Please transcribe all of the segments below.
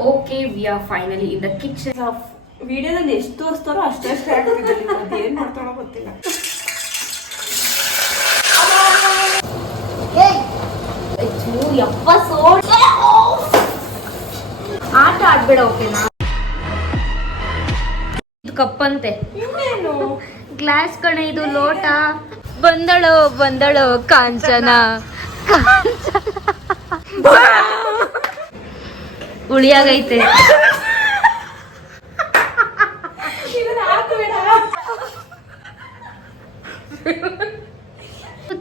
Okay, we are finally in the kitchen of ವಿಡಿಯೋದಲ್ಲಿ ಎಷ್ಟು ತೋರಿಸ್ತಾರೋ ಅಷ್ಟೇ ಆಗ್ತಿದೆ. ಏನ್ ಮಾಡ್ತಾಳೋ ಗೊತ್ತಿಲ್ಲ. ಆಟ ಆಡ್ಬೇಡ ಓಕೆನಾ. ಇದು ಕಪ್ಪಂತೆ ಇನ್ನೇನು ಗ್ಲಾಸ್ ಕಣೆ, ಇದು ಲೋಟ. ಬಂದಳು ಬಂದಳು ಕಾಂಚನ ಉಳಿಯಾಗೈತೆ.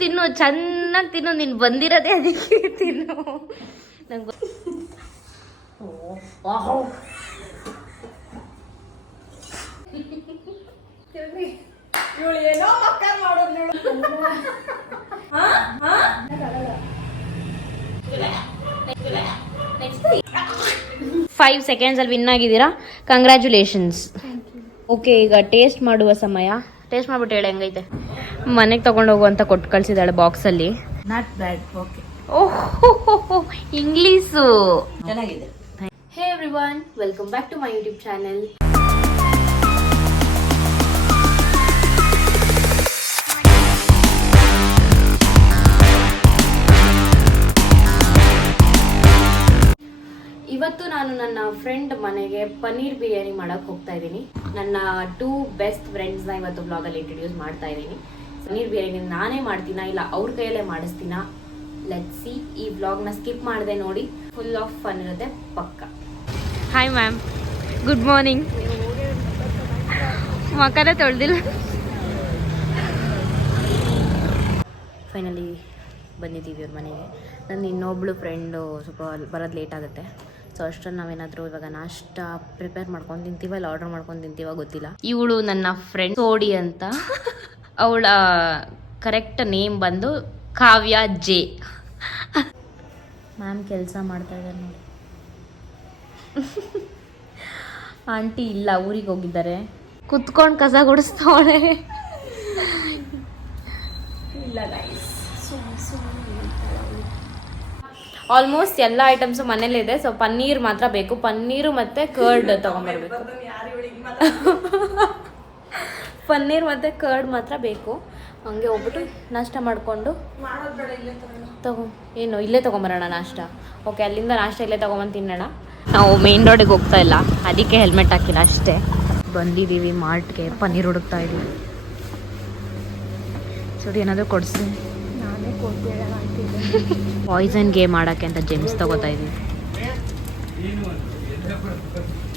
ತಿನ್ನು, ಚೆನ್ನಾಗಿ ತಿನ್ನು. ನೀನ್ ಬಂದಿರೋದೇ ಅದಕ್ಕೆ ತಿನ್ನು. ನಂಗೆ ಇವಳು ಏನೋ ಮಕ್ಕ ಮಾಡೋದು. 5 seconds ಅಲ್ಲಿ ವಿನ್ ಆಗಿದ್ದೀರಾ. ಕಂಗ್ರ್ಯಾಚುಲೇಷನ್ಸ್. ಓಕೆ, ಈಗ ಟೇಸ್ಟ್ ಮಾಡುವ ಸಮಯ. ಟೇಸ್ಟ್ ಮಾಡ್ಬಿಟ್ಟು ಹೇಳಿ ಹೆಂಗೈತೆ. ಮನೆಗೆ ತಗೊಂಡು ಹೋಗುವಂತ ಕೊಟ್ಟು ಕಳ್ಸಿದಾಳೆ ಬಾಕ್ಸಲ್ಲಿ. Not bad. Okay. Oh, English ಚೆನ್ನಾಗಿದೆ. Hey everyone, welcome back to my YouTube channel. ಇವತ್ತು ನಾನು ನನ್ನ ಫ್ರೆಂಡ್ ಮನೆಗೆ ಪನ್ನೀರ್ ಬಿರಿಯಾನಿ ಮಾಡಕ್ ಹೋಗ್ತಾ ಇದ್ದೀನಿ. ನನ್ನ 2 ಬೆಸ್ಟ್ ಫ್ರೆಂಡ್ಸ್ನ ಇವತ್ತು ಬ್ಲಾಗಲ್ಲಿ ಇಂಟ್ರೊಡ್ಯೂಸ್ ಮಾಡ್ತಾ ಇದ್ದೀನಿ. ಪನ್ನೀರ್ ಬಿರಿಯಾನಿ ನಾನೇ ಮಾಡ್ತೀನಾ ಇಲ್ಲ ಅವ್ರ ಕೈಯಲ್ಲೇ ಮಾಡಿಸ್ತೀನಾ, ಲೆಟ್ಸ್ ಸಿ. ಈ ಬ್ಲಾಗ್ನ ಸ್ಕಿಪ್ ಮಾಡದೆ ನೋಡಿ, ಫುಲ್ ಆಫ್ ಫನ್ ಇರುತ್ತೆ ಪಕ್ಕ. Hi ma'am, good morning. ಮಕ್ಕನೇ ತೊಳ್ದಿಲ್ಲ. ಫೈನಲಿ ಬಂದಿದ್ದೀವಿ ಅವ್ರ ಮನೆಗೆ. ನನ್ನ ಇನ್ನೊಬ್ಳು ಫ್ರೆಂಡು ಸ್ವಲ್ಪ ಬರೋದು ಲೇಟ್ ಆಗುತ್ತೆ. ಸೊ ಅಷ್ಟರಲ್ಲಿ ನಾವೇನಾದರೂ ಇವಾಗ ನಾಷ್ಟ ಪ್ರಿಪೇರ್ ಮಾಡ್ಕೊಂಡು ತಿಂತೀವ ಇಲ್ಲ ಆರ್ಡರ್ ಮಾಡ್ಕೊಂಡು ತಿಂತೀವ ಗೊತ್ತಿಲ್ಲ. ಇವಳು ನನ್ನ ಫ್ರೆಂಡ್ ಸೋಡಿ ಅಂತ. ಅವಳ ಕರೆಕ್ಟ್ ನೇಮ್ ಬಂದು ಕಾವ್ಯ ಜೆ. ಮ್ಯಾಮ್ ಕೆಲಸ ಮಾಡ್ತಾ ಇದ್ದಾರೆ ನೋಡಿ. ಆಂಟಿ ಇಲ್ಲ, ಊರಿಗೆ ಹೋಗಿದ್ದಾರೆ. ಕುತ್ಕೊಂಡು ಕಸ ಗುಡಿಸ್ತಾವಳೆ. ಇಲ್ಲ ಗೈಸ್, ಆಲ್ಮೋಸ್ಟ್ ಎಲ್ಲ ಐಟಮ್ಸು ಮನೇಲಿದೆ. ಸೊ ಪನ್ನೀರ್ ಮಾತ್ರ ಬೇಕು. ಪನ್ನೀರು ಮತ್ತೆ ಕರ್ಡ್ ತಗೊಂಡ್ಬರ್ಬೇಕು. ಪನ್ನೀರ್ ಮತ್ತೆ ಕರ್ಡ್ ಮಾತ್ರ ಬೇಕು. ಹಂಗೆ ಹೋಗ್ಬಿಟ್ಟು ನಾಷ್ಟ ಮಾಡಿಕೊಂಡು ಏನು ಇಲ್ಲೇ ತೊಗೊಂಬರೋಣ ನಾಷ್ಟ. ಓಕೆ, ಅಲ್ಲಿಂದ ನಾಷ್ಟ ಇಲ್ಲೇ ತೊಗೊಂಬಂದು ತಿನ್ನೋಣ. ನಾವು ಮೇನ್ ರೋಡಿಗೆ ಹೋಗ್ತಾ ಇಲ್ಲ, ಅದಕ್ಕೆ ಹೆಲ್ಮೆಟ್ ಹಾಕಿಲ್ಲ ಅಷ್ಟೇ. ಬಂದಿದ್ದೀವಿ ಮಾರ್ಟ್ಗೆ, ಪನ್ನೀರ್ ಹುಡುಕ್ತಾ ಇದ್ದೀವಿ. ಸರಿ, ಏನಾದರೂ ಕೊಡಿಸಿ. ನಾನೇ ಕೊಡ್ಬೇಡ ಅಂತಿದ್ದೆ. ಪಾಯ್ಸನ್ ಗೇಮ್ ಮಾಡೋಕ್ಕೆ ಅಂತ ಜೆಮ್ಸ್ ತಗೋತಾ ಇದ್ದೀವಿ.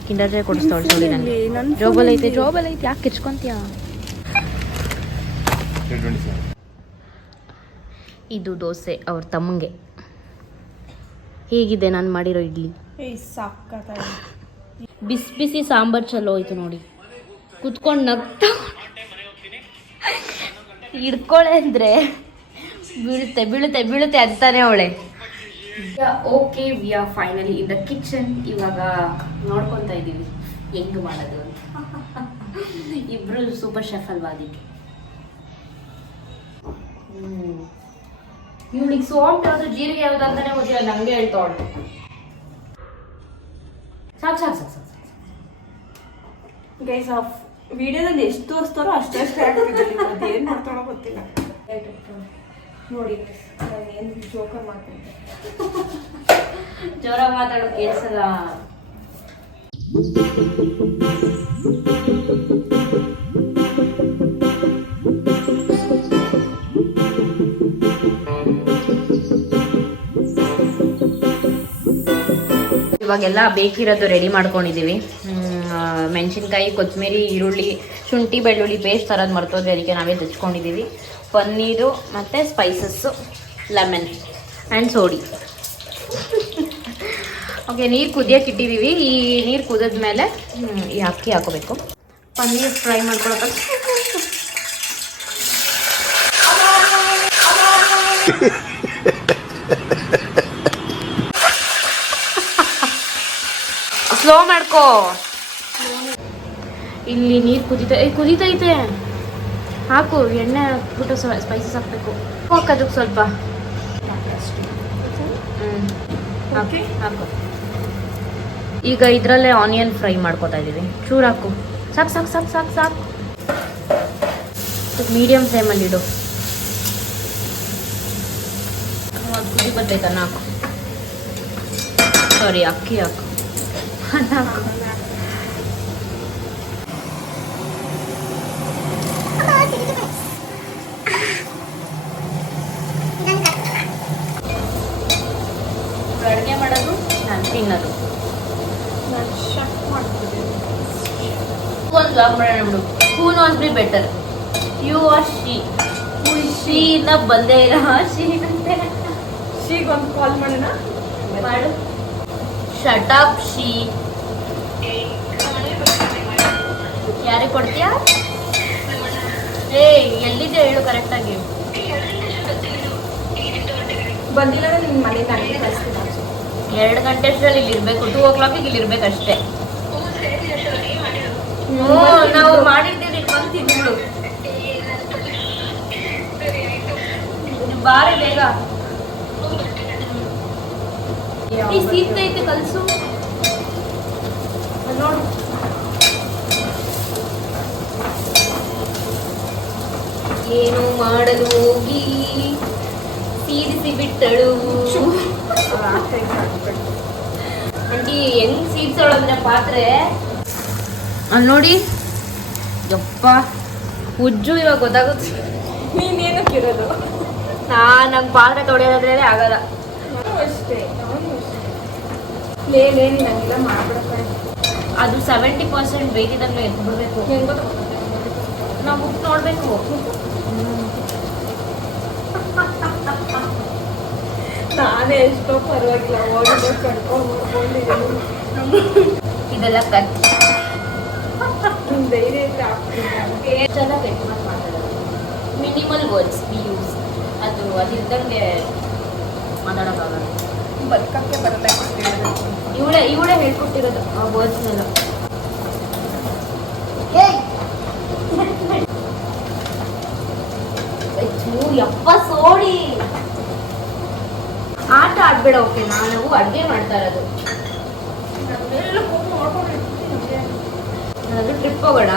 ಕಿಂಡರ್ ಜಾಯ್ ಕೊಡಿಸ್ತಾವಳು ಸೋಡಿ ನನಗೆ. ಜಾಬಲ್ ಐತೆ ಯಾಕೆ ಕಿಚ್ಕೊಂತೀಯ. ಇದು ದೋಸೆ ಅವ್ರ ತಮ್ಮಂಗೆ. ಹೇಗಿದೆ ನಾನು ಮಾಡಿರೋ ಇಡ್ಲಿ? ಬಿಸಿ ಬಿಸಿ ಸಾಂಬಾರು ಚಲೋ ಹೋಯ್ತು ನೋಡಿ. ಕುತ್ಕೊಂಡು ನಗ್ತಾ ಹಿಡ್ಕೊಳೆ ಅಂದರೆ ಬೀಳುತ್ತೆ ಅಂತಾನೆ ಅವಳೆ. Okay, we are finally in the kitchen. ಇವಾಗ ನೋಡ್ಕೊತಾ ಇದ್ದೀವಿ ಹೆಂಗ್ ಮಾಡೋದು ಅಂತ. ಇಬ್ರು ಸೂಪರ್ ಶೆಫ್ ಅಲ್ವಾ ಅದಕ್ಕೆ. ಇವಳಿಗೆ ಸೋಂಪು ಯಾವುದು ಜೀರಿಗೆ ಯಾವುದು ಅಂತಾನೆ ಗೊತ್ತಿಲ್ಲ, ನಂಗೆ ಹೇಳ್ತಾವಳು. ಸಾಕು. ಗೈಸ್, ವಿಡಿಯೋದಲ್ಲಿ ಎಷ್ಟು ತೋರಿಸ್ತಾರೋ ಅಷ್ಟೇ ಆಗ್ತಿದೆ. ಏನ್ ಮಾಡ್ತಾಳೋ ಗೊತ್ತಿಲ್ಲ. ನೋಡಿ, ನಾನು ಏನು ಜೋಕರ್ ಮಾಡ್ತೀನಿ. ಜೋರಾಗಿ ಮಾತಾಡೋ ಕೇಳಿಸಲ್ಲ. ಇವಾಗೆಲ್ಲ ಬೇಕಿರೋದು ರೆಡಿ ಮಾಡ್ಕೊಂಡಿದ್ದೀವಿ. ಮೆಣಸಿನ್ಕಾಯಿ, ಕೊತ್ತಂಬರಿ, ಈರುಳ್ಳಿ, ಶುಂಠಿ, ಬೆಳ್ಳುಳ್ಳಿ ಪೇಸ್ಟ್ ತರೋದು ಮರ್ತೋದ್ವಿ, ಅದಕ್ಕೆ ನಾವೇ ತೆಚ್ಕೊಂಡಿದ್ದೀವಿ. ಪನ್ನೀರು ಮತ್ತು ಸ್ಪೈಸಸ್ಸು, ಲೆಮನ್ ಆ್ಯಂಡ್ ಸೋಡಿ. ಓಕೆ, ನೀರು ಕುದಿಯೋಕೆ ಇಟ್ಟಿದ್ದೀವಿ. ಈ ನೀರು ಕುದಿದ್ಮೇಲೆ ಈ ಅಕ್ಕಿ ಹಾಕೋಬೇಕು. ಪನ್ನೀರ್ ಫ್ರೈ ಮಾಡ್ಕೊಳಕ್ಕೆ ಸ್ಲೋ ಮಾಡ್ಕೋ. ಇಲ್ಲಿ ನೀರು ಕುದೀತೈತೆ. ಹಾಕು, ಎಣ್ಣೆ ಹಾಕ್ಬಿಟ್ಟು ಸ್ಪೈಸಸ್ ಹಾಕಬೇಕು. ಹಾಕೋದಕ್ಕೆ ಸ್ವಲ್ಪ ಹಾಕು. ಈಗ ಇದರಲ್ಲೇ ಆನಿಯನ್ ಫ್ರೈ ಮಾಡ್ಕೊತಾ ಇದ್ದೀವಿ. ಚೂರು ಹಾಕು, ಸಾಕು ಸಾಕು ಸಾಕು ಸಾಕು ಸಾಕು. ಮೀಡಿಯಮ್ ಫ್ಲೇಮಲ್ಲಿ ಇಡು. ಅದು ಕುದಿ ಬರ್ಬೇಕನ್ನ ಹಾಕು. ಸಾರಿ, ಅಕ್ಕಿ ಹಾಕು. ಅನ್ನ ಹಾಕು. ಅಡುಗೆ ಮಾಡೋದು, ನಾನು ತಿನ್ನೋದು. ಒಂದು ಬ್ಲಾಗ್ ಮಾಡೋಣ ಬಿಡು. Who knows be better, you or she. Sheena ಬಂದೇ ಇಲ್ಲ. ಶೀನಂತೆ. ಶೀಗೊಂದು ಕಾಲ್ ಮಾಡೋಣ. ಮಾಡು. Shut up she. ಯಾರಿಗೆ ಕೊಡ್ತೀಯಾ? ಏ, ಎಲ್ಲಿದೆ ಹೇಳು ಕರೆಕ್ಟಾಗಿ. ಬಂದಿಲ್ಲ ನಿನ್ನ ಮನೆಗೆ ನನಗೆ ಕಳಿಸ್ತೀನಿ. 2 ಗಂಟೆ ಅಷ್ಟರಲ್ಲಿ ಇಲ್ಲಿ ಇರಬೇಕು. 2 o'clock ಇಲ್ಲಿ ಇರ್ಬೇಕಷ್ಟೇ. ನಾವು ಮಾಡಿದ್ದೀವಿ, ಬಂತಿದ್ದು ಬಿಡು. ಬಾರಿ ಬೇಗ. ಈ ಸೀತೈತೆ ಕಲ್ಸು ನೋಡು. ಏನು ಮಾಡಲು ಹೋಗಿ ಸೀರಿಸಿ ಬಿಟ್ಟಳು. ಆಂಟಿ ಹೆಂಗ್ ಸೀಡ್ಸೋಳಂದ್ರೆ ಪಾತ್ರೆ ಅಲ್ಲಿ ನೋಡಿ. ಯಪ್ಪ ಉಜ್ಜು, ಇವಾಗ ಗೊತ್ತಾಗುತ್ತೆ. ನೀನೇನಕ್ಕಿರೋದು? ನಂಗೆ ಪಾತ್ರೆ ತೊಳೆಯೋದ್ರೆ ಆಗಲ್ಲ. ಅಷ್ಟೇ ಲೇ ನಂಗೆಲ್ಲ ಮಾಡ್ಬಿಡಕ್ಕೆ. ಅದು 70% ವೆಯ್ಟ್ ಇದ್ದಂಗೆ ಎತ್ಬಿಡ್ಬೇಕು. ಹೆಂಗೋ ನಾವು ಉಪ್ಪು ನೋಡ್ಬೇಕು. ನಾನೇ ಎಷ್ಟೋ ಪರವಾಗಿಲ್ಲ ಹೋಗಿದ್ದು ಕಟ್ಕೊಂಡು ಮಾಡ್ಕೊಂಡಿದ್ದೀನಿ. ಇದೆಲ್ಲ ಕಟ್ ಧೈರ್ಯ ಇದ್ರೆ ಆಗ್ತೀನಿ. ಚೆನ್ನಾಗಿ ಎಟ್ಮಾಸ್ ಮಾತಾಡೋದು. Minimal words we use. ಅದು ಅದಿದ್ದಂಗೆ ಮಾತಾಡೋಕ್ಕಾಗಲ್ಲ. ಬದುಕಕ್ಕೆ ಬರಬೇಕು ಅಂತ ಹೇಳಿದ್ರು. ಇವಳೇ ಹೇಳ್ಕೊಟ್ಟಿರೋದು ಆ ವರ್ಡ್ಸ್ನೆಲ್ಲ. ಯಪ್ಪ ಸೋಡಿ. ಆಟ ಆಡ್ಬೇಡ. ಓಕೆ, ನಾವು ಅಡುಗೆ ಮಾಡ್ತಾ ಇರೋದು. ಅದು ಟ್ರಿಪ್ ಹೋಗೋಣ.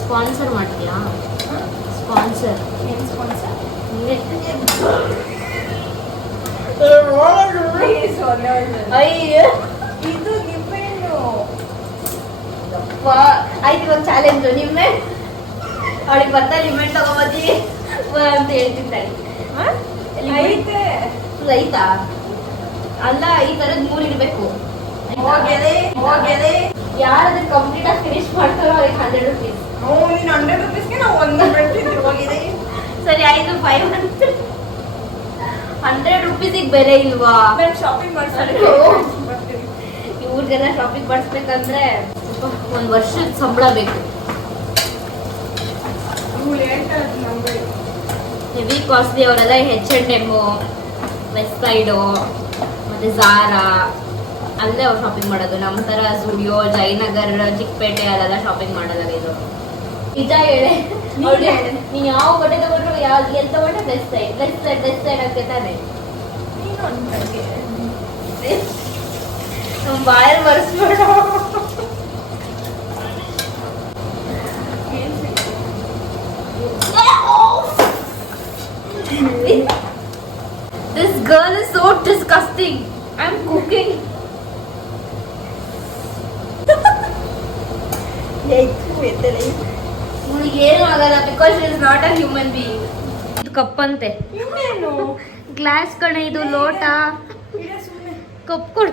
ಸ್ಪಾನ್ಸರ್ ಮಾಡ್ತೀಯಾ? ಸ್ಪಾನ್ಸರ್ ಏನು ಸ್ಪಾನ್ಸರ್? ಅಯ್ಯೋ, ಇದು ನಿಂಬೆಹಣ್ಣು. ಆಯ್ತು, ಇವಾಗ ಚಾಲೆಂಜು. ನಿಮ್ಮೆ ಅವಳಿಗೆ ಬರ್ತಾ ನಿಮ್ಮೆ ತಗೊಂಬತ್ತಿ ಅಂತ ಹೇಳ್ತಿದ್ದಾಳೆ. ಐತೆ ರೈತಾ ಅಲ್ಲ, ಈ ತರದ್ 3 ಇರ್ಬೇಕು. ಯಾರಾದ್ರೂ ಕಂಪ್ಲೀಟ್ ಆಗಿ ಫಿನಿಶ್ ಮಾಡ್ತಾರೋ ಅವ್ರಿಗೆ 100 rupees. ನೀನು 100 rupeesಗೆ ನಾವು 1 ಬೆಟ್ಟಿದ್ದು ಹೋಗಿದೆ. ಸರಿ ಆಯ್ತು, 500. 100 rupees ಬೆಲೆ ಇಲ್ವಾ? ಶಾಪಿಂಗ್ ಮಾಡ್ತಾರೆ. ಇವ್ರಿಗೆಲ್ಲ ಶಾಪಿಂಗ್ ಮಾಡಿಸ್ಬೇಕಂದ್ರೆ 1 ವರ್ಷದ ಸಂಬಳ ಬೇಕು. Heavy costly. ಅವರೆಲ್ಲ H&M, ವೆಸ್ಟ್ ಸೈಡು ಮತ್ತೆ ಝಾರಾ ಅಲ್ಲೇ ಅವ್ರು ಶಾಪಿಂಗ್ ಮಾಡೋದು. ನಮ್ಮ ಥರ ಸ್ಟುಡಿಯೋ, ಜಯನಗರ್, ಚಿಕ್ಕಪೇಟೆ ಅಲ್ಲೆಲ್ಲ ಶಾಪಿಂಗ್ ಮಾಡೋಲ್ಲ. ಇದು ನಿಜ ಹೇಳೆ. ನೀ ಯಾವ ಬಟ್ಟೆ ತಗೊಂಡ್ರು, ಎಲ್ಲಿ ತಗೊಂಡ್ರೆ ವೆಸ್ಟ್ ಸೈಡ್ ಅಂತ ತಾನೆ. ನಮ್ಮ ಬಾಯಲ್ಲಿ ಬರ್ಸ್ಬೇಡ. This girl is so disgusting. I'm cooking. ಏನು ಆಗಲ್ಲ, because she is not a human being. ಇದು ಕಪ್ಪಂತೆ. ಗ್ಲಾಸ್ ಕಣೆ ಇದು, ಲೋಟ. ಕಪ್ ಕೊಡು.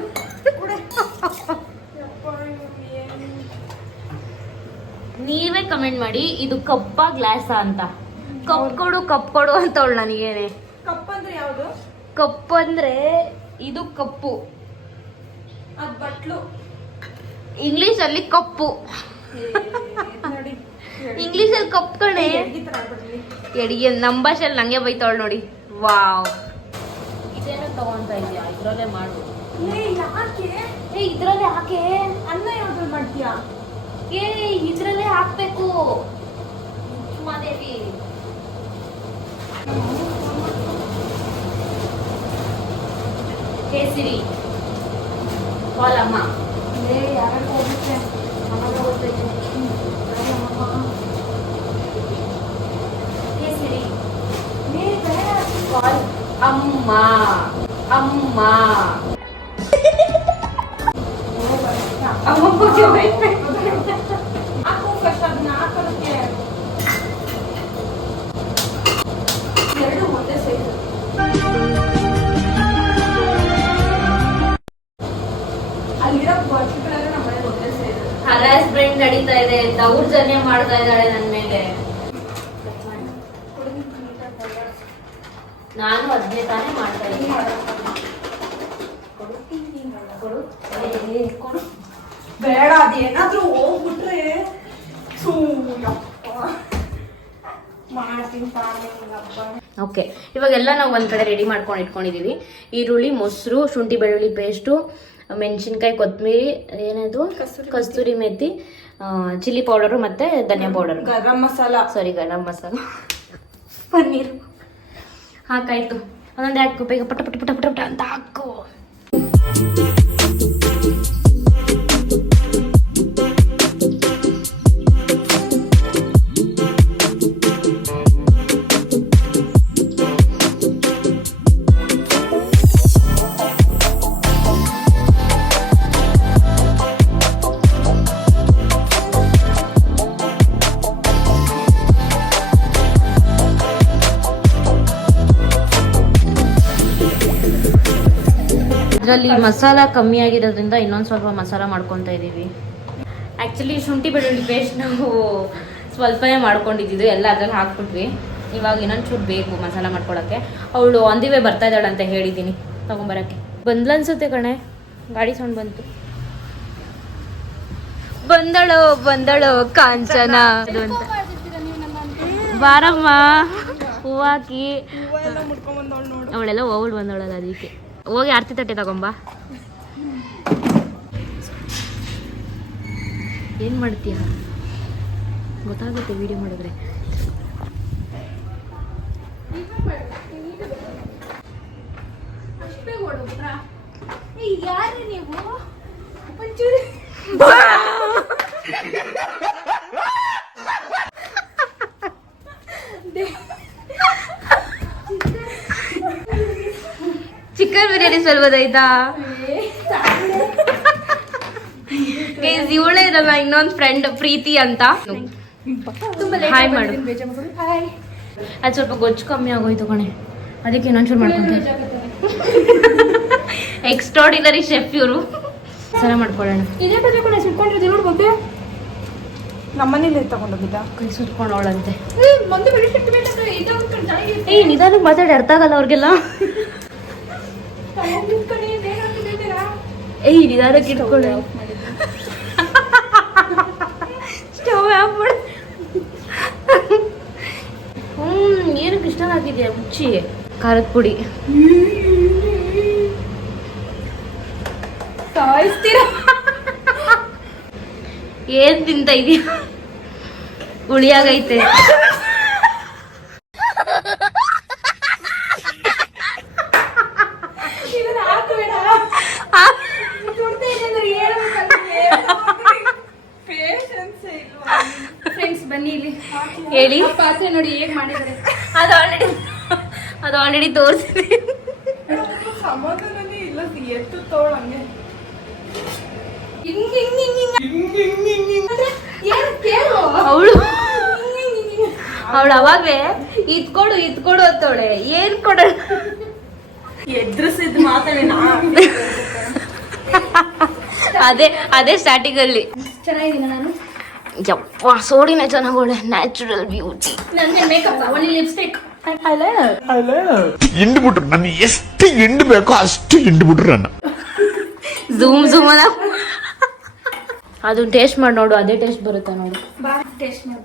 ನೀವೇ ಕಮೆಂಟ್ ಮಾಡಿ ಇದು ಕಪ್ಪ ಗ್ಲಾಸಾ ಅಂತ. ಕಪ್ ಕೊಡು ಅಂತ ಅವಳು ನನಗೇನೆ. ಕಪ್ ಅಂದ್ರೆ ಯಾವುದು? ಕಪ್ಪು ಅಂದ್ರೆ ಇದು ಕಪ್ಪು. ಅದು ಬಟ್ಲು. ಇಂಗ್ಲಿಷ್ ಅಲ್ಲಿ ಕಪ್ಪು. ಇಂಗ್ಲಿಷ್ ಅಲ್ಲಿ ಕಪ್ ಕಣೆ. ಎಡಿಗೆ ನಮ್ಮ ಭಾಷೆಯಲ್ಲಿ ನಂಗೆ ಬೈತಾವಳು ನೋಡಿ. ವಾವ್, ಇದೇನೋ ತಗೊಂತ ಇದೆಯಾ? ಇದ್ರಲ್ಲೇ ಮಾಡು. ಇದ್ರಲ್ಲೇ ಹಾಕೆ. ಅನ್ನ ಯಾವ್ದು ಮಾಡ್ತೀಯಾ? ಇದ್ರಲ್ಲೇ ಹಾಕ್ಬೇಕು. ಕೇಸರಿ ಕಾಲ್ ಅಮ್ಮ. ಯಾರು ಹೋಗುತ್ತೆ ಅವಾಗ ಹೋಗ್ತೈತೆ. ಕೇಸರಿ ಕಾಲ್ ಅಮ್ಮ. ಅಮ್ಮ ಅಮ್ಮ ಬಗ್ಗೆ ಹಾಕು ಫಸ್ಟ್ ಅದನ್ನ ಹಾಕೋದಕ್ಕೆ ಎರಡು ಒಂದೇ ಸೈಜ್. ಅಲ್ಲಿರೋ ಬಾಟ್ಲಿಗಳೆಲ್ಲ ನಮ್ಮ ಮನೆ ಒಂದೇ ಸೈಜ್. ಹರಾಸ್ಮೆಂಟ್ ನಡೀತಾ ಇದೆ, ದೌರ್ಜನ್ಯ ಮಾಡ್ತಾ ಇದ್ದಾಳೆ ನನ್ನ ಮೇಲೆ. ನಾನು ಅದನ್ನೇ ತಾನೇ ಮಾಡ್ತಾ ಇದ್ದೀನಿ. ಬೇಡ ಅದೇನಾದ್ರೂ ಹೋಗ್ಬಿಟ್ರೆ ಮಾಡ್ತೀನಿ ಓಕೆ, ಇವಾಗೆಲ್ಲ ನಾವು ಒಂದ್ ಕಡೆ ರೆಡಿ ಮಾಡ್ಕೊಂಡು ಇಟ್ಕೊಂಡಿದೀವಿ. ಈರುಳ್ಳಿ, ಮೊಸರು, ಶುಂಠಿ ಬೆಳ್ಳುಳ್ಳಿ ಪೇಸ್ಟು, ಮೆಣಸಿನ್ಕಾಯಿ, ಕೊತ್ತಂಬರಿ, ಏನದು ಕಸ್ತೂರಿ ಮೆಥಿ, ಚಿಲ್ಲಿ ಪೌಡರು ಮತ್ತೆ ಧನಿಯಾ ಪೌಡರ್, ಗರಂ ಮಸಾಲ, ಗರಂ ಮಸಾಲ, ಪನ್ನೀರು ಹಾಕಾಯ್ತು. ಒಂದೊಂದು ಹಾಕು, ಬೇಗ ಪಟ ಪಟ ಪಟ ಪಟ ಪಟ ಅಂತ ಹಾಕು. ಇದರಲ್ಲಿ ಮಸಾಲ ಕಮ್ಮಿ ಆಗಿರೋದ್ರಿಂದ ಇನ್ನೊಂದು ಸ್ವಲ್ಪ ಮಸಾಲ ಮಾಡ್ಕೊತಾ ಇದ್ದೀವಿ. ಆ್ಯಕ್ಚುಲಿ ಶುಂಠಿ ಬೆಳ್ಳುಳ್ಳಿ ಪೇಸ್ಟ್ ನಾವು ಸ್ವಲ್ಪನೇ ಮಾಡ್ಕೊಂಡಿದ್ದು, ಎಲ್ಲ ಅದ್ರಲ್ಲಿ ಹಾಕ್ಬಿಟ್ವಿ. ಇವಾಗ ಇನ್ನೊಂದು ಚೂರು ಬೇಕು ಮಸಾಲ ಮಾಡ್ಕೊಳಕ್ಕೆ. ಅವಳು ಆನ್ ದಿ ವೇ ಬರ್ತಾ ಇದ್ದಾಳೆ ಅಂತ ಹೇಳಿದ್ದೀನಿ ತಗೊಂಬರಕ್ಕೆ. ಬಂದ್ಲನ್ಸುತ್ತೆ ಕಣೆ, ಗಾಡಿ ಸೌಂಡ್ ಬಂತು. ಬಂದಳು ಕಾಂಚನ ಅದು ಅಂತ. ಬಾರಮ್ಮ ಹೂವಾಕಿ, ಅವಳೆಲ್ಲ ಹೋಗ್ಬಿಟ್ಟು ಬಂದವಳಲ್ಲ ಅದಕ್ಕೆ. ಹೋಗಿ ಆರ್ತಿ ತಟ್ಟೆ ತಗೊಂಬಾ. ಏನ್ ಮಾಡ್ತೀಯ ಗೊತ್ತಾಗುತ್ತೆ ವಿಡಿಯೋ ಮಾಡಿದ್ರೆ. ಯಾರು ನೀವು ಒಂಚೂರು ಚಿಕನ್ ಬಿರಿಯಾನಿ ಸ್ವಲ್ಪದಾಯ್ತಾ? ಇವಳೇ ಇರಲ್ಲ, ಇನ್ನೊಂದು ಫ್ರೆಂಡ್ ಪ್ರೀತಿ ಅಂತ. ಹಾಯ್ ಮಾಡು. ಅದು ಸ್ವಲ್ಪ ಗೊಜ್ಜು ಕಮ್ಮಿ ಆಗೋಯ್ತು ಕಣೆ, ಅದಕ್ಕೆ ಇನ್ನೊಂಚೂರು ಮಾಡ್ಕೊಂತೀನಿ. ಎಕ್ಸ್ಟ್ರಾಡಿನರಿ ಶೆಫ್ ಇವರು. ಸರ ಮಾಡ್ಕೊಳ್ಳೋಣ. ಇದೇ ಬಜೆ ಕೂಡ ಸುಟ್ಕೊಂಡಿರೋದು ನೋಡಿ ಬಗ್ಗೆ ನಮ್ಮನೇಲಿ ತಗೊಂಡೋಗಿದ್ದ ಕೈ ಸುಟ್ಕೊಂಡವಳಂತೆ. ಮುಂದೆ ನಿಧಾನಕ್ಕೆ ಮಾತಾಡಿ, ಅರ್ಥ ಆಗಲ್ಲ ಅವ್ರಿಗೆಲ್ಲ. ನಿಧಾನಕ್ಕೆ ಇಟ್ಕೊಳ್ಳಿ. ಸ್ಟವ್ ಹಾಕ್ಬಿಡು. ಏನಕ್ಕೆ ಇಷ್ಟ ಹಾಕಿದ್ಯಾ? ಮುಚ್ಚಿ. ಖಾರದ ಪುಡಿ ಸಾಯಿಸ್ತೀರ. ಏನ್ ತಿಂತ ಇದೀಯ? ಹುಳಿಯಾಗೈತೆ. ಫ್ರೆಂಡ್ಸ್ ಬನ್ನಿ ಇಲ್ಲಿ ಹೇಳಿ. ಪಾತ್ರೆ ನೋಡಿ ಹೇಗ್ ಮಾಡಿದ್ದಾರೆ. ಅದು ಆಲ್ರೆಡಿ ತೋರಿಸಿದೆ. ಸಮಾಧಾನನೇ ಇಲ್ಲ, ಎತ್ತು ತೋಳಂಗೆ ಅವಳು ಅವಾಗ್ಲೇ ಇತ್ಕೊಡು ಅಂತವಳೆ. ಏನ್ ಕೊಡ ಎದುರಿಸಿದ್ ಮಾತಾಡಿ. ಅದೇ ಸ್ಟಾರ್ಟಿಂಗ್ ಅಲ್ಲಿ. ಚೆನ್ನಾಗಿದ್ದೀನಿ ನಾನು. ಯಪ್ಪ ಸೋಡಿನೇ ಚೆನ್ನಾಗೋಳೆ. Natural beauty. ನನಗೆ ಮೇಕಪ್, ಒಳ್ಳೆ ಲಿಪ್ಸ್ಟಿಕ್. ಹಿಂಡ್ಬಿಟ್ರು ನನ್ನ, ಎಷ್ಟು ಹಿಂಡ್ ಬೇಕೋ ಅಷ್ಟು ಹಿಂಡ್ಬಿಟ್ರು ನನ್ನ. ಝೂಮ್ ಅದ. ಅದನ್ನ ಟೇಸ್ಟ್ ಮಾಡಿ ನೋಡು, ಅದೇ ಟೇಸ್ಟ್ ಬರುತ್ತಾ ನೋಡು. ಬಾ ಟೇಸ್ಟ್ ಮಾಡು.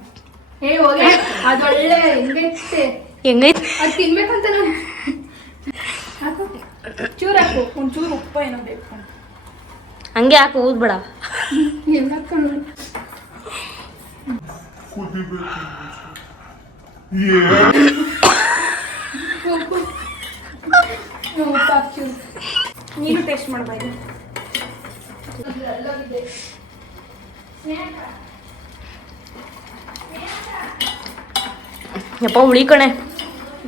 ಹೋಗಿ ಅದು ಒಳ್ಳೆ ಹೆಂಗೈತೆ ಅದು ತಿನ್ಬೇಕಂತ ನಾನು. ಹಾಕು ಚೂರು ಹಾಕು, ಒಂಚೂರು ಉಪ್ಪು ಏನೋ ಬೇಕು. ಹಂಗೆ ಹಾಕು, ಊದ್ಬೇಡ. ಎಲ್ಲ ಹಾಕೊಂಡು ನೀನು ಟೇಸ್ಟ್ ಮಾಡ್ಬಾಯ್ದು. ಯಪ್ಪ ಹುಳಿ ಕಣೆ.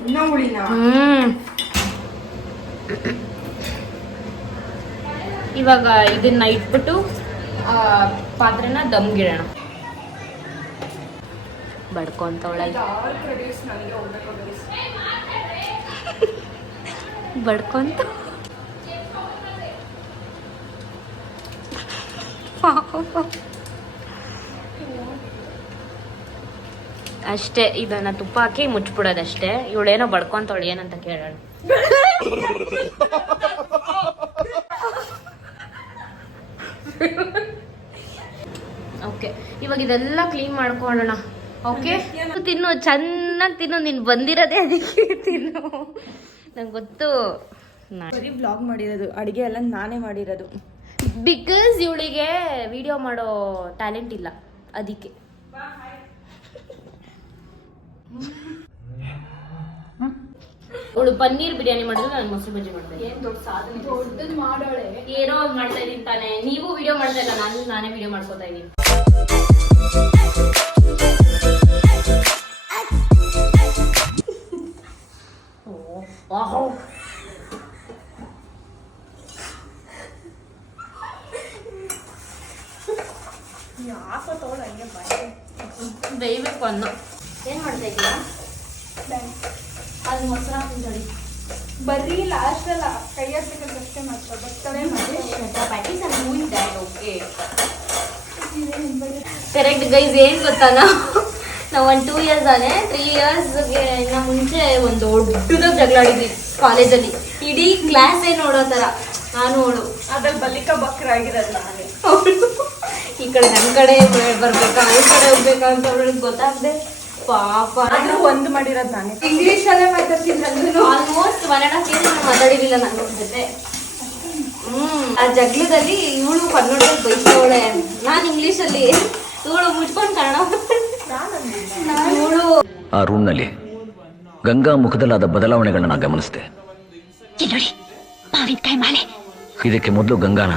ಇನ್ನೂ ಹುಳಿನ? ಇವಾಗ ಇದನ್ನ ಇಟ್ಬಿಟ್ಟು ಪಾತ್ರೆನ ದಮ್ಗಿಡೋಣ. ಬಡ್ಕೊಂತವಳ ಬಡ್ಕೊಂತ ಅಷ್ಟೇ. ಇದನ್ನ ತುಪ್ಪ ಹಾಕಿ ಮುಚ್ಬಿಡೋದಷ್ಟೇ. ಇವಳೇನೋ ಬಡ್ಕೊಂತವಳು, ಏನಂತ ಕೇಳೋಣ. ಓಕೆ, ಇವಾಗ ಇದೆಲ್ಲ ಕ್ಲೀನ್ ಮಾಡ್ಕೊಳ್ಳೋಣ. ಓಕೆ, ತಿನ್ನು, ಚೆನ್ನಾಗಿ ತಿನ್ನು. ನೀನು ಬಂದಿರೋದೇ ಅದಕ್ಕೆ ತಿನ್ನು. ನಂಗೆ ಗೊತ್ತು. ಬರೀ ವ್ಲಾಗ್ ಮಾಡಿರೋದು, ಅಡುಗೆ ಎಲ್ಲ ನಾನೇ ಮಾಡಿರೋದು. ಬಿಕಾಸ್ ಇವಳಿಗೆ ವಿಡಿಯೋ ಮಾಡೋ ಟ್ಯಾಲೆಂಟ್ ಇಲ್ಲ, ಅದಕ್ಕೆ. ಅವಳು ಪನ್ನೀರ್ ಬಿರಿಯಾನಿ ಮಾಡಿದ್ರು, ನಾನು ಮೊಸರು ಬಜ್ಜಿ ಮಾಡ್ತಾ ಇದ್ದೀನಿ. ಏನೋ ಮಾಡ್ತಾ ಇದೀನಿ ತಾನೆ. ನೀವು ವಿಡಿಯೋ ಮಾಡ್ತಾ ಇಲ್ಲ, ನಾನೇ ವಿಡಿಯೋ ಮಾಡ್ಕೋತಾ ಇದೀನಿ. ದಯವಿಟ್ಟು ಅನ್ನ ಏನ್ ಮಾಡ್ತಾ ಇದ್ದೀರಾ? ಅದು ಮೊಸರು ಹಾಕಿ ಬರೀ ಲಾಸ್ಟ್ ಅಲ್ಲ, ಕೈ ಹಾಕ್ಬೇಕಂತಷ್ಟೇ ಮಾತ್ರ ಬರ್ತಡೆ ಕರೆಕ್ಟ್ ಗೈಸ್. ಏನ್ ಗೊತ್ತಾ, ನಾವು 2 years ಆನೆ. 3 yearsಗೆ ಮುಂಚೆ ಒಂದು ದೊಡ್ಡದಾಗ ಜಗಳಾಡಿದ್ವಿ ಕಾಲೇಜಲ್ಲಿ. ಇಡೀ ಕ್ಲಾಸೇ ನೋಡೋ ತರ. ನಾನು ಅವಳು ಅದ್ರಲ್ಲಿ ಬಲಿಕ ಬಕ್ರ ಆಗಿರೋದು ನಾನೇ. ಈ ಕಡೆ ನನ್ನ ಕಡೆ ಬರ್ಬೇಕಾ, ಅವ್ರ ಕಡೆ ಹೋಗ್ಬೇಕಾ ಅಂತ ಅವಳಿಗೆ ಗೊತ್ತಾಗ್ದೆ. ಪಾಪ ಒಂದು ಮಾಡಿರೋದು ನಾನೇ. ಇಂಗ್ಲಿಷ್ ಅಲ್ಲೇ ಮಾತಾಡ್ತಿದ್ರು. ಆಲ್ಮೋಸ್ಟ್ 1.5 years ಮಾತಾಡಿರ್ಲಿಲ್ಲ ನನ್ನ ಜೊತೆ. ಆ ಜಗಳದಲ್ಲಿ ಇವಳು ಕನ್ನಡದಲ್ಲಿ ಬೈಸವಳೆ, ನಾನು ಇಂಗ್ಲಿಷಲ್ಲಿ. ಇವಳು ಮುಚ್ಕೊಂಡು ಕನ್ನಡ. ಇವಳು ಆ ರೂಮ್ನಲ್ಲಿ ಗಂಗಾ ಮುಖದಲ್ಲಾದ ಬದಲಾವಣೆಗಳನ್ನ ನಾನು ಗಮನಿಸಿದೆ. ಇದಕ್ಕೆ ಮೊದಲು ಗಂಗಾನ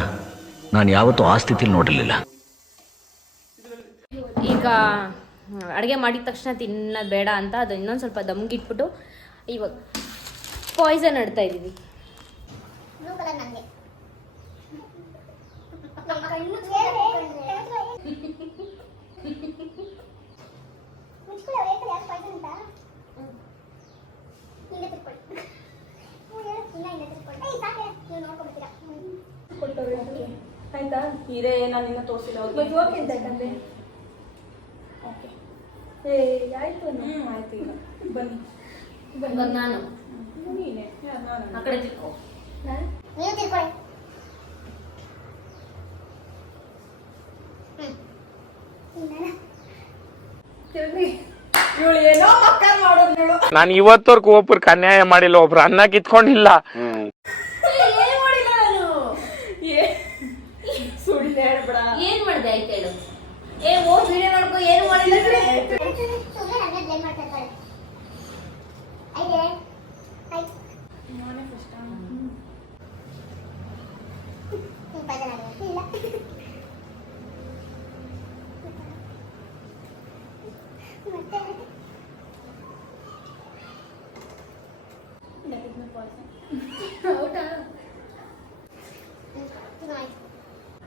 ನಾನು ಯಾವತ್ತೂ ಆ ಸ್ಥಿತಿಲಿ ನೋಡಿರಲಿಲ್ಲ. ಈಗ ಅಡುಗೆ ಮಾಡಿದ ತಕ್ಷಣ ತಿನ್ನೋದು ಬೇಡ ಅಂತ ಅದು ಇನ್ನೊಂದು ಸ್ವಲ್ಪ ದಮ್ಗಿಟ್ಬಿಟ್ಟು ಇವಾಗ ಪಾಯ್ಸನ್ ಆಡ್ತಾ ಇದ್ದೀವಿ. ಆಯ್ತಾ? ಹೀರೆ ನಾನು ಇನ್ನ ತೋರಿಸಿಲ್ಲ. ಓಕೆ ಅಂತ ಯಾಕಂದ್ರೆ ಓಕೆ ಆಯ್ತು. ಆಯ್ತು, ಈಗ ಬನ್ನಿ. ಇವಾಗ ನಾನು ನೀನೇ ಆ ಕಡೆ ತಿಳ್ಕೊ. ಇವಳು ಏನೋ ಮಕ್ಕ ಮಾಡೋದು ನೋಡು. ನಾನು ಇವತ್ತವರೆಗೂ ಒಬ್ಬರಿಗೆ ಅನ್ಯಾಯ ಮಾಡಿಲ್ಲ, ಒಬ್ರು ಅನ್ನ ಕಿತ್ಕೊಂಡಿಲ್ಲ. ಸುಳ್ಳು ಹೇಳ್ಬೇಡ. ಏನ್ ಮಾಡಿದೆ ಆಯ್ತು ಹೇಳು. ವಿಡಿಯೋ ನೋಡ್ಕೊ. ಏನು ಮಾಡಿಲ್ಲ. ನಾನೇ ಫಸ್ಟ್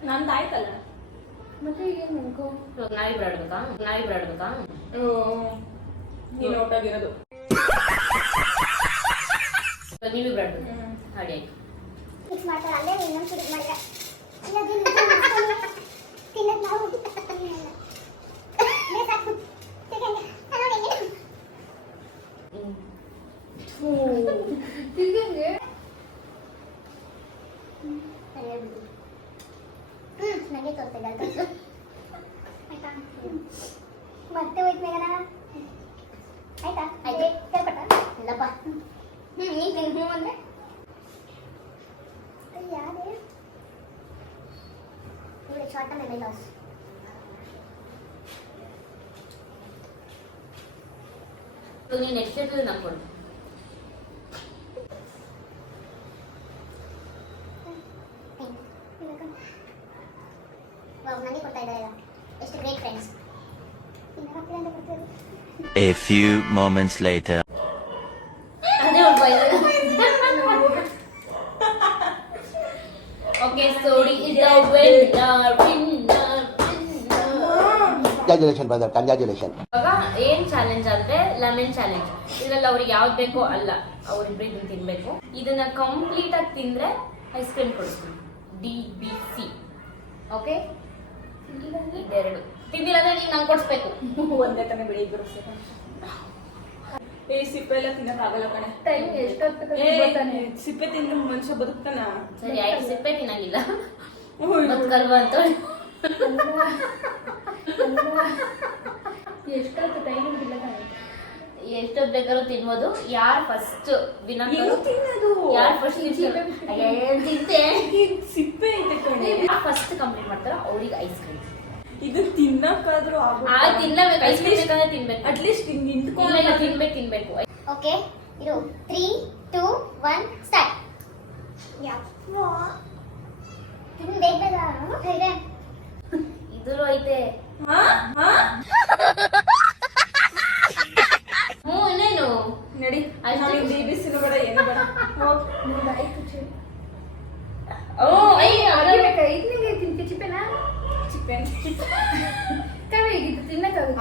ನಂದು ಆಯ್ತಲ್ಲ, ಮತ್ತೆ ಏನು ಮಾಡ್ಕೋ. ಇವಾಗ ನಾವಿಬ್ರು ಆಡ್ಬೇಕಾ? ನೀನು ಔಟಾಗಿರೋದು. ನೀವಿಬ್ರು ಆಡ್ಬೇಕು. ಹಾಡಿ ಆಯ್ತು. ನನಗೆ ತೋರಿಸಿದ ಮತ್ತೆ ಹೋಯ್ತು ಮೇಘನ. ಆಯ್ತಾ? ಆಯ್ತು. ಕೇಳ್ಪಟ್ಟ ಇಲ್ಲಪ್ಪ. ನೀನು ಅಂದ್ರೆ ಯಾರೇ ಇವಳು ಶಾರ್ಟ್ ಮೆಮರಿ ಲಾಸ್. ನೀನು ಎಷ್ಟು ನಂಬ್ಕೊಂಡು ನನಗೆ ಕೊಡ್ತಾ ಇದ್ದಾರೆ ಎಷ್ಟು great friends. A few moments later. ಅದೇ okay Sodi is the winner. Congratulations, brother. Congratulations. ಇವಾಗ ಏನ್ ಚಾಲೆಂಜ್ ಅಂದ್ರೆ ಲೆಮನ್ ಚಾಲೆಂಜ್. ಇದ್ರಲ್ಲಿ ಅವ್ರಿಗೆ ಯಾವ್ದು ಬೇಕೋ ಅಲ್ಲ, ಅವ್ರಿಬ್ರು ಇದನ್ನ ತಿನ್ಬೇಕು. ಇದನ್ನ ಕಂಪ್ಲೀಟ್ ಆಗಿ ತಿಂದ್ರೆ ಐಸ್ ಕ್ರೀಮ್ ಕೊಡಿಸ್ತೀನಿ. DBC. ಓಕೆ, ಇದೆರಡು ತಿಂದಿಲ್ಲ ಅಂದ್ರೆ ನೀನು ನಂಗೆ ಕೊಡಿಸ್ಬೇಕು. ಒಂದೇ ತಾನೇ ಬಿಡಿ, ಇಬ್ಬರು ಸಿಪ್ಪೆ ಎಲ್ಲ ತಿನ್ನಕ್ಕಾಗಲ್ಲ ಕಣೆ. ಟೈಮ್ ಎಷ್ಟೊತ್ತು ಸಿಪ್ಪೆ ತಿಂದ್ರೆ ಮನುಷ್ಯ ಬದುಕ್ತಾನ? ಸರಿ ಆಯ್ತು, ಸಿಪ್ಪೆ ತಿನ್ನಂಗಿಲ್ಲ ಬದುಕಲ್ವಾ ಅಂತ. ಎಷ್ಟೊತ್ತು ಟೈಮ್ ಎಷ್ಟೊತ್ತು ಬೇಕಾದ್ರೂ ತಿನ್ಬೋದು. ಯಾರು ಫಸ್ಟ್ ವಿನರ್, ಯಾರು ಫಸ್ಟ್ ತಿಂತೆ ಸಿಪ್ಪೆ ಐತೆ ಕಣೆ. ಫಸ್ಟ್ ಕಂಪ್ಲೀಟ್ ಮಾಡ್ತಾರೋ ಅವ್ರಿಗೆ ಐಸ್ ಕ್ರೀಮ್. ಇದು ತಿನ್ನಕ್ಕಾದ್ರೂ ತಿನ್ನಬೇಕು, ಐಸ್ ಕ್ರೀಮ್ ಬೇಕಂದ್ರೆ ತಿನ್ಬೇಕು. ಅಟ್ಲೀಸ್ಟ್ ಇಲ್ಲ ತಿನ್ಬೇಕು. ಓಕೆ, ಇದು 3, 2, 1 ಸ್ಟಾರ್ಟ್. ತಿನ್ ಬೇಗ ಇದೆ. ಇದ್ರು ಐತೆ. ಇನ್ನೇನು ನಡಿ, ಅಷ್ಟೇ. DBCನೂ ಬೇಡ, ಏನು ಬೇಡ.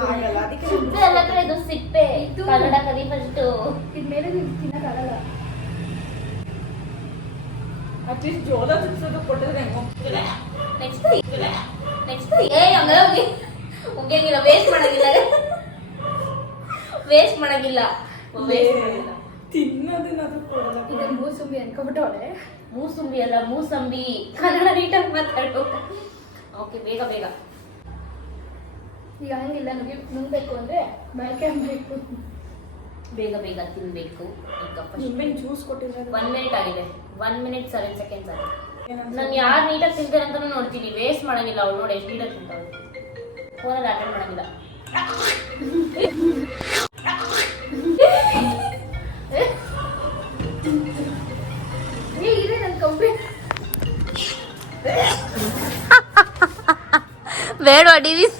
ಆಗಲ್ಲ, ಅದಕ್ಕೆ ಸಿಪ್ಪೆ ಅಲ್ಲ ಕಡೆ, ಇದು ಸಿಪ್ಪೆ. ಕನ್ನಡ ಕಲಿ ಫಸ್ಟ್. ಅಟ್ಲೀಸ್ಟ್ ಜೋಳ ಚುಚ್ಚೋದು ಕೊಟ್ಟಿದ್ರೆ ಹೆಂಗೋ. ನೆಕ್ಸ್ಟ್ ಹಂಗಲ್ಲ ಮುಗಿಯಂಗಿಲ್ಲ, ವೇಸ್ಟ್ ಮಾಡಂಗಿಲ್ಲ. ತಿನ್ನೋದೇನಾದ್ರೂ ಕೊಡಲ್ಲ. ಮೂಸಂಬಿ ಅನ್ಕೊಬಿಟ್ಟವಳೆ. ಮೂಸಂಬಿ ಅಲ್ಲ, ಮೂಸಂಬಿ. ಕನ್ನಡ ನೀಟಾಗಿ ಮಾತಾಡು. ಓಕೆ, ಬೇಗ ಈಗ ಹಂಗಿಲ್ಲ, ನುಂಗ್ಬೇಕು ಅಂದ್ರೆ ಬಳಕೆ ಅನ್ಬೇಕು. ಬೇಗ ತಿನ್ಬೇಕು. ನಿಂಬೆಹಣ್ಣು ಜ್ಯೂಸ್ ಕೊಟ್ಟಿದ್ರೆ 1 ಮಿನಿಟ್ ಆಗಿದೆ. 1 ಮಿನಿಟ್ 7 ಸೆಕೆಂಡ್ಸ್ ಆಗಿದೆ. ನಾನು ಯಾರು ನೀಟಾಗಿ ತಿಂತಾರೆ ಅಂತಾನು ನೋಡ್ತೀನಿ. ವೇಸ್ಟ್ ಮಾಡಂಗಿಲ್ಲ. ಅವ್ಳು ನೋಡಿ ಎಷ್ಟು ನೀಟಾಗಿ ತಿಂತಾವೆ. ಫೋನಲ್ಲಿ ಅಟೆಂಡ್ ಮಾಡಂಗಿಲ್ಲ. ಇದೆ ನನ್ನ ಕಂಪ್ಲೀಟ್ ಬೇಡ DBC.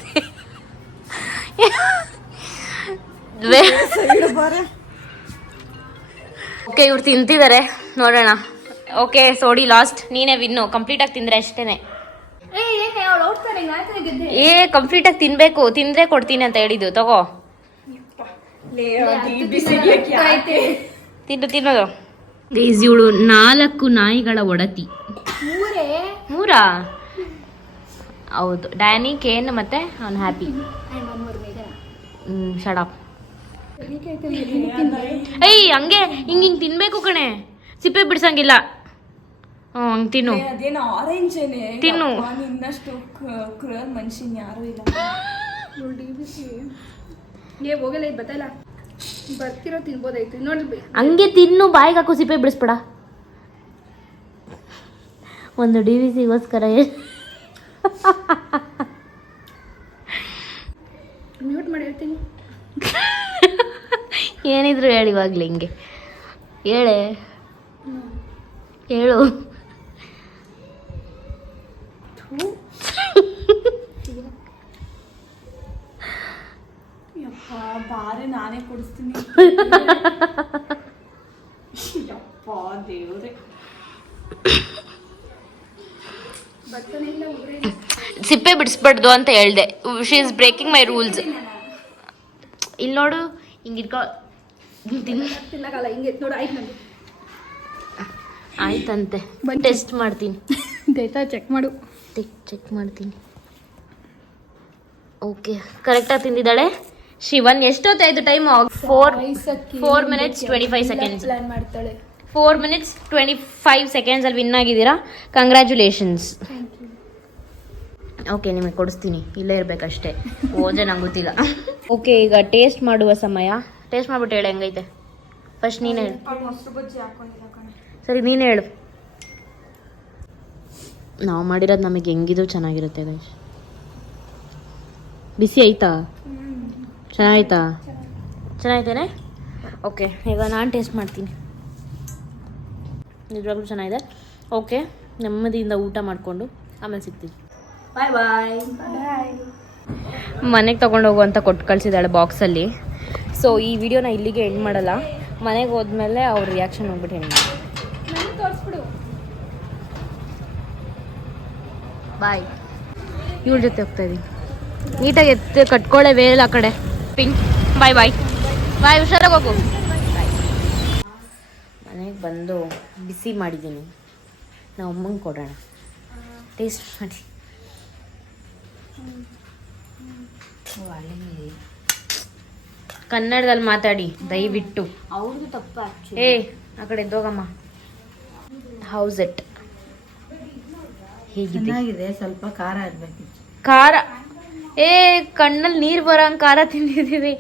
ಓಕೆ, ಇವ್ರು ತಿಂತಿದ್ದಾರೆ, ನೋಡೋಣ. Okay, Sodi last. ನೀನೇ ವಿನ್ನು. ಕಂಪ್ಲೀಟ್ ಆಗಿ ತಿಂದ್ರೆ ಅಷ್ಟೇನೆ. ಕಂಪ್ಲೀಟ್ ಆಗಿ ತಿನ್ಬೇಕು, ತಿಂದ್ರೆ ಕೊಡ್ತೀನಿ ಅಂತ ಹೇಳಿದ್ದು. ತಗೋ, ತಿನ್ನೋದು. ಇವಳು 4 ನಾಯಿಗಳ ಒಡತಿ. 3 ಹೌದು. ಡ್ಯಾನಿ, ಕೇನ್ ಮತ್ತೆ ಅವ್ನು ಹ್ಯಾಪಿ. ಶಡಪ್. ಹಂಗೆ ಹಿಂಗೆ ತಿನ್ಬೇಕು ಕಣೆ, ಸಿಪ್ಪೆ ಬಿಡ್ಸಂಗಿಲ್ಲ. ಹಂಗೆ ತಿನ್ನು. ಅದೇನೋ ಆರೆಂಜ್ ತಿನ್ನು. ನಿನ್ನಷ್ಟು ಕ್ರೂಯಲ್ ಮನುಷ್ಯನ್ ಯಾರು ಇಲ್ಲ. DBC ಹೋಗಲ್ಲ, ಇದು ಬತ್ತಲ್ಲ, ಬರ್ತಿರೋ ತಿನ್ಬೋದಾಯ್ತು. ನೋಡಿ ಹಂಗೆ ತಿನ್ನು, ಬಾಯಿಗೆ ಹಾಕು, ಸಿಪ್ಪೆ ಬಿಡಿಸ್ಬೇಡ. ಒಂದು DBCಗೋಸ್ಕರ ಮ್ಯೂಟ್ ಮಾಡಿ ಹೇಳ್ತೀನಿ. ಏನಿದ್ರು ಹೇಳಿ, ಇವಾಗಲೇ ಹಿಂಗೆ ಹೇಳು. ಯಪ್ಪ, ಬಾರೆ ನಾನೇ ಕೊಡಿಸ್ತೀನಿ. ಯಪ್ಪ ದೇವ್ರೆ. ಬರ್ತಾನೆ ಇಲ್ಲ, ಉಗ್ರೆ ಸಿಪ್ಪೆ ಬಿಡಿಸ್ಬಾರ್ದು ಅಂತ ಹೇಳ್ದೆ. She is breaking my rules. ಇಲ್ಲಿ ನೋಡು, ಹಿಂಗಿರ್ಕೊ. ತಿನ್ನಕ್ಕಾಗಲ್ಲ, ಹಿಂಗೆ ನೋಡು. ಆಯ್ತು ನನಗೆ, ಆಯ್ತಂತೆ. ಟೆಸ್ಟ್ ಮಾಡ್ತೀನಿ. ಡೇಟಾ ಚೆಕ್ ಮಾಡು. ಚೆಕ್ ಮಾಡ್ತೀನಿ. ಓಕೆ, ಕರೆಕ್ಟಾಗಿ ತಿಂದಿದ್ದಾಳೆ. ಶಿವನ್ ಎಷ್ಟೊತ್ತಾಯ್ತು ಟೈಮ್? 4 minutes 25 seconds. ಪ್ಲಾನ್ ಮಾಡ್ತಾಳೆ. 4 minutes 25 seconds ಅಲ್ಲಿ ವಿನ್ ಆಗಿದ್ದೀರಾ. ಕಂಗ್ರ್ಯಾಚುಲೇಷನ್ಸ್. ಓಕೆ, ನಿಮಗೆ ಕೊಡಿಸ್ತೀನಿ. ಇಲ್ಲೇ ಇರ್ಬೇಕಷ್ಟೇ. ಓಜೆ ನಂಗೆ ಗೊತ್ತಿಲ್ಲ. ಓಕೆ, ಈಗ ಟೇಸ್ಟ್ ಮಾಡುವ ಸಮಯ. ಟೇಸ್ಟ್ ಮಾಡ್ಬಿಟ್ಟು ಹೇಳು ಹೆಂಗೈತೆ. ಫಸ್ಟ್ ನೀನು ಹೇಳು. ಮೊಸರು ಬಜ್ಜಿ ಹಾಕೊಂಡಿಲ್ಲ ಕಣೆ. ಸರಿ, ನೀನು ಹೇಳು. ನಾವು ಮಾಡಿರೋದು ನಮಗೆ ಹೆಂಗಿದ್ರು ಚೆನ್ನಾಗಿರುತ್ತೆ ಗೈಸ್. ಬಿಸಿ ಆಯ್ತಾ? ಚೆನ್ನಾಯ್ತಾ? ಚೆನ್ನಾಯ್ತೇನೆ. ಓಕೆ, ಈಗ ನಾನು ಟೇಸ್ಟ್ ಮಾಡ್ತೀನಿ. ನಿಜವಾಗ್ಲೂ ಚೆನ್ನಾಗಿದೆ. ಓಕೆ, ನೆಮ್ಮದಿಯಿಂದ ಊಟ ಮಾಡಿಕೊಂಡು ಆಮೇಲೆ ಸಿಗ್ತೀನಿ. ಬಾಯ್ ಬಾಯ್. ಬಾಯ್. ಮನೆಗೆ ತೊಗೊಂಡು ಹೋಗುವಂತ ಕೊಟ್ಟು ಕಳಿಸಿದ್ದಾಳೆ ಬಾಕ್ಸಲ್ಲಿ. ಸೊ ಈ ವಿಡಿಯೋನ ಇಲ್ಲಿಗೆ ಎಂಡ್ ಮಾಡಲ್ಲ. ಮನೆಗೆ ಹೋದ್ಮೇಲೆ ಅವ್ರ ರಿಯಾಕ್ಷನ್ ಹೋಗ್ಬಿಟ್ಟು ಎಂಡ್ ಮಾಡಿ. ನನಗೆ ತೋರಿಸ್ಬಿಡು. ಬಾಯ್. ಇವ್ರ ಜೊತೆ ಹೋಗ್ತಾ ಇದೀನಿ. ನೀಟಾಗಿ ಎತ್ತು ಕಟ್ಕೊಳ್ಳೆ ವೇಲ್ ಆ ಕಡೆ. ಪಿಂಕ್ ಬಾಯ್ ಬಾಯ್ ಬಾಯ್. ಹುಷಾರಾಗಿ ಹೋಗು. ಮನೆಗೆ ಬಂದು ಬಿಸಿ ಮಾಡಿದ್ದೀನಿ. ನಾವು ಅಮ್ಮಂಗೆ ಕೊಡೋಣ, ಟೇಸ್ಟ್ ಮಾಡಿ. ಕನ್ನಡದಲ್ಲಿ ಮಾತಾಡಿ ದಯವಿಟ್ಟು. ಅವ್ರಿಗೂ ತಪ್ಪ. ಏ ಆ ಕಡೆ ಎದ್ದೋಗಮ್ಮ. House it? ಹೇಗಿದೆ? ಚೆನ್ನಾಗಿದೆ, ಸ್ವಲ್ಪ ಖಾರ ಇರ್ಬೇಕಿತ್ತು. ಖಾರ? ಏ ಕಣ್ಣಲ್ಲಿ ನೀರು ಬರೋಂಗೆ ಖಾರ ತಿಂದಿದ್ದೀವಿ.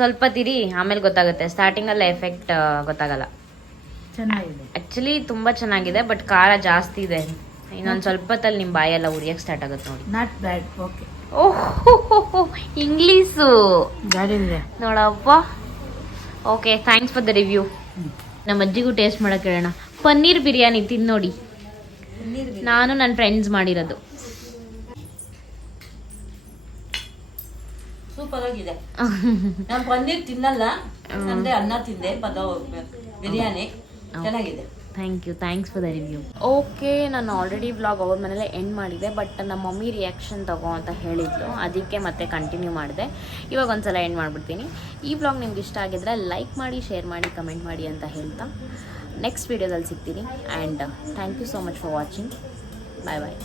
ಸ್ವಲ್ಪ ತಿರಿ, ಆಮೇಲೆ ಗೊತ್ತಾಗುತ್ತೆ. ಸ್ಟಾರ್ಟಿಂಗಲ್ಲ ಎಫೆಕ್ಟ್ ಗೊತ್ತಾಗಲ್ಲ. ಚೆನ್ನಾಗಿದೆ, ಆ್ಯಕ್ಚುಲಿ ತುಂಬ ಚೆನ್ನಾಗಿದೆ, ಬಟ್ ಖಾರ ಜಾಸ್ತಿ ಇದೆ. ಇನ್ನೊಂದು ಸ್ವಲ್ಪ ಹೊತ್ತಲ್ಲಿ ನಿಮ್ಮ ಬಾಯೆಲ್ಲ ಉರಿಯಕ್ಕೆ ಸ್ಟಾರ್ಟ್ ಆಗುತ್ತೆ ನೋಡಿ. Not bad. Okay. Oh English ಗಾಡಿಂದೆ ನೋಡಪ್ಪ. Okay, thanks for the review. ನಮ್ಮ ಅಜ್ಜಿಗೂ ಟೇಸ್ಟ್ ಮಾಡೋಕೆ ಹೇಳೋಣ. ಪನ್ನೀರ್ ಬಿರಿಯಾನಿ ತಿಂದು ನೋಡಿ. ನಾನು ನನ್ನ ಫ್ರೆಂಡ್ಸ್ ಮಾಡಿರೋದು. ಸೂಪರ್ ಆಗಿದೆ. ನಾನು ಪನ್ನೀರ್ ತಿನ್ನಲ್ಲ, ಅಂದ್ರೆ ಅನ್ನ ತಿಂದೆ. ಬಿರಿಯಾನಿ ಚೆನ್ನಾಗಿದೆ. Thanks for the review. Okay, ನಾನು ಆಲ್ರೆಡಿ ವ್ಲಾಗ್ ಅವ್ರ ಮನೇಲೆ ಎಂಡ್ ಮಾಡಿದೆ, ಬಟ್ ನಮ್ಮ ಮಮ್ಮಿ ರಿಯಾಕ್ಷನ್ ತಗೋ ಅಂತ ಹೇಳಿದ್ರು, ಅದಕ್ಕೆ ಮತ್ತೆ ಕಂಟಿನ್ಯೂ ಮಾಡಿದೆ. ಇವಾಗ ಒಂದ್ಸಲ ಎಂಡ್ ಮಾಡಿಬಿಡ್ತೀನಿ. ಈ ವ್ಲಾಗ್ ನಿಮ್ಗೆ ಇಷ್ಟ ಆಗಿದ್ರೆ ಲೈಕ್ ಮಾಡಿ, ಶೇರ್ ಮಾಡಿ, ಕಮೆಂಟ್ ಮಾಡಿ ಅಂತ ಹೇಳ್ತಾ ನೆಕ್ಸ್ಟ್ ವೀಡಿಯೋದಲ್ಲಿ ಸಿಗ್ತೀನಿ. And thank you so much for watching. Bye bye.